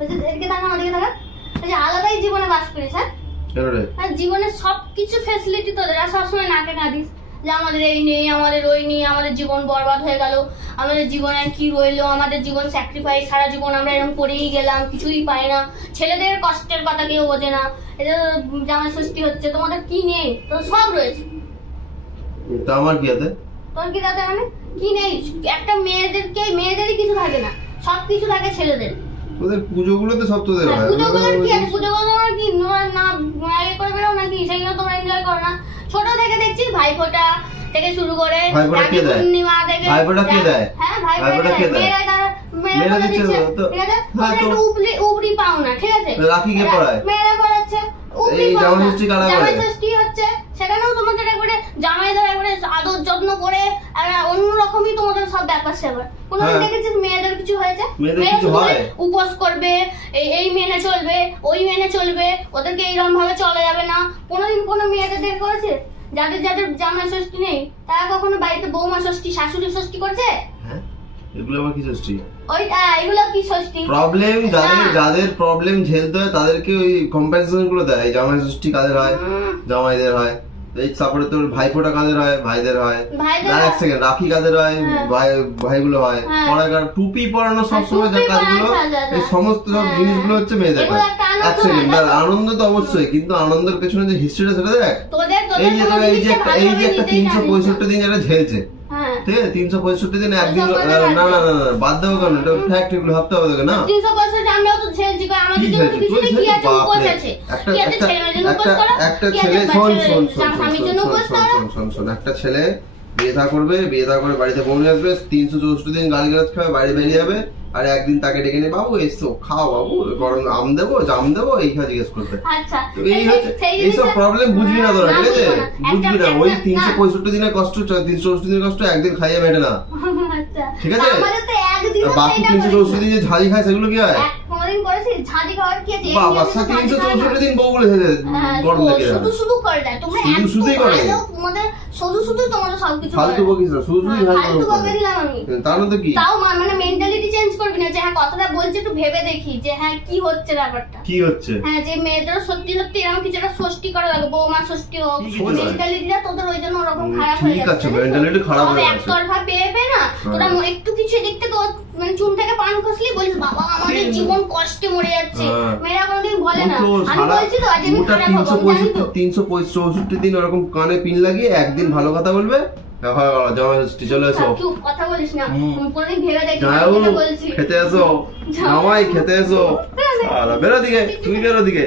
বলছে এদিকে তাকা আমাদেরকে তাকা, বলছে আলাদাই জীবনে বাস করিস। হ্যাঁ জীবনের সবকিছু ফ্যাসিলিটি তোদের, আর সবসময় নাকে কাঁদিস যে আমাদের এই নেই, আমাদের ওই নেই, আমাদের জীবন বরবাদ হয়ে গেল, আমাদের জীবনে আর কি রইলো, আমাদের জীবন স্যাক্রিফাইস, সারা জীবন আমরা এরকম করেই গেলাম, কিছুই পাই না। ছেলেদের কষ্টের কথা কেউ বোঝে না, এটা জামাই ষষ্ঠী হচ্ছে, তোমাদের কি নেই? তো সব রয়েছে। তা আমার কি আছে? তোর কি দাদা মানে কি নেই? একটা মেয়েদেরই কিছু থাকে না, সবকিছু থাকে ছেলেদের। তোদের পুজোগুলো তো সব তোদের হয়। পুজোগুলোর কি আছে? পুজোগুলো কি না আগে করে বেরো নাকি? সেগুলো তোমরা এনজয় করো না? ছোট থেকে দেখছি ভাইফোঁটা থেকে শুরু করে রাখি পূর্ণিমা থেকে। ভাইফোঁটা কে দেয়? হ্যাঁ ভাইফোঁটা কে দেয়? মেয়েরা দিচ্ছে, ঠিক আছে? তোমরা একটু উপরি পাও না, ঠিক আছে? রাখি কে পড়ায়? মেয়েরা পড়াচ্ছে। এই জামাই ষষ্ঠী কারা করে? জামাই ষষ্ঠী হচ্ছে, সেখানেও তোমাদের একবারে জামাইদের একবারে আদর যত্ন করে আর অন্যরকমই তোমাদের সব ব্যাপার স্যাপার। কোনোদিন দেখেছিস মেয়েদের কিছু হয়েছে? মেয়েরা শুধু উপোস করবে, এই মেনে চলবে, ওই মেনে চলবে, ওদেরকে এইরকম ভাবে চলা যাবে না। কোনোদিন কোনো মেয়েদের দেখে করেছে? যাদের জামাই ষষ্ঠী নেই তারা কখনো বাড়িতে বৌমা ষষ্ঠী, শাশুড়ি ষষ্ঠী করছে? এগুলো আবার কি ষষ্ঠী? এগুলো কি ষষ্ঠী? প্রবলেম যাদের প্রবলেম ঝেলতে হয় তাদেরকে ওই কম্পেনসেশন গুলো দেয়। জামাই ষষ্ঠী কাদের হয়? জামাইদের হয়। এই তারপরে তোর ভাইফোঁটা কাদের হয়? ভাইদের হয়। এক সেকেন্ড, রাখি কাদের হয়? ভাইগুলো হয়। পড়াকার টুপি পরানো সবসময় যে কাজগুলো, এই সমস্ত সব জিনিসগুলো হচ্ছে মেয়েদের হয়। এক সেকেন্ড, আনন্দ তো অবশ্যই, কিন্তু আনন্দের পেছনে যে হিস্ট্রিটা সেটা দেখ। এই যে একটা 365 দিন যেটা ঝেলছে, ঠিক আছে? 365 দিন একদিন না বাদ দেবো কেন? এটা ফ্যাক্ট, এগুলো ভাবতে হবে তোকে না? 365 আমরাও তো ঝেলছি, আমাদের জন্য কিছু কি আছে? উপোস আছে। কি আছে? ছেলেমেয়ের জন্য উপোস করো। একটা ছেলে শোন, একটা ছেলে বিয়ে থা করবে, বিয়ে থা করে বাড়িতে বউ নিয়ে আসবে, 364 দিন গালিগালাজ খাবে, বাড়ি বেরিয়ে যাবে, আর একদিন তাকে ডেকে নিয়ে, বাবু এসো খাও, বাবু গরম আম দেবো, জাম দেবো, এই কথা জিজ্ঞেস করতে। এই হচ্ছে এইসব প্রবলেম বুঝবি না তোরা, ঠিক আছে? বুঝবি না ওই 365 দিনের কষ্ট, 364 দিনের কষ্ট একদিন খাইয়ে মেটে না, ঠিক আছে? বাকি 364 দিন যে ঝাঁঝি খায় সেগুলো কি হয়? কোনদিন করেছিস ঝাঁঝি খাওয়ার? কি আছে? বাবা 364 দিন বউ বলে গরম লেগে যায়। শুধু করে দেয়। তোমরা শুধুই করে, তোমাদের শুধু তোমাদের সবকিছু ফালতু বকিস না, শুধু ফালতু বকে দিলাম আমি। তার মধ্যে কি? তাও মানে মেন্টালিটি চেঞ্জ করবি না, যে হ্যাঁ কথাটা বলছে একটু ভেবে দেখি যে হ্যাঁ কি হচ্ছে ব্যাপারটা, কি হচ্ছে। হ্যাঁ যে মেয়েদের সত্যি এরকম কিছু একটা ষষ্ঠী করা লাগে, বৌমা ষষ্ঠী হোক, মেন্টালিটিটা তোদের ওই জন্য ওরকম খারাপ হয়ে যাচ্ছে। ঠিক আছে, মেন্টালিটি খারাপ হয়ে যাচ্ছে। একতরফা পেয়ে না তোরা একটু কিছু দেখতে তো মানে চুন থেকে পান খসলি বলিস বাবা আমাদের জীবন কষ্টে মরে যাচ্ছে। মেয়েরা কোনোদিন বলে না। আমি বলছি তো আজ আমি খারাপ হবো, জানি তো 365 দিন ওরকম কানে পিন লাগিয়ে একদিন ভালো কথা বলবে, জামাই ষষ্ঠী চলে এসো, কথা বলিস না, কোনোদিন ভেবে দেখি বলছি খেতে এসো, জামাই খেতে এসো, বেরো দিকে, তুই বেরো দিকে।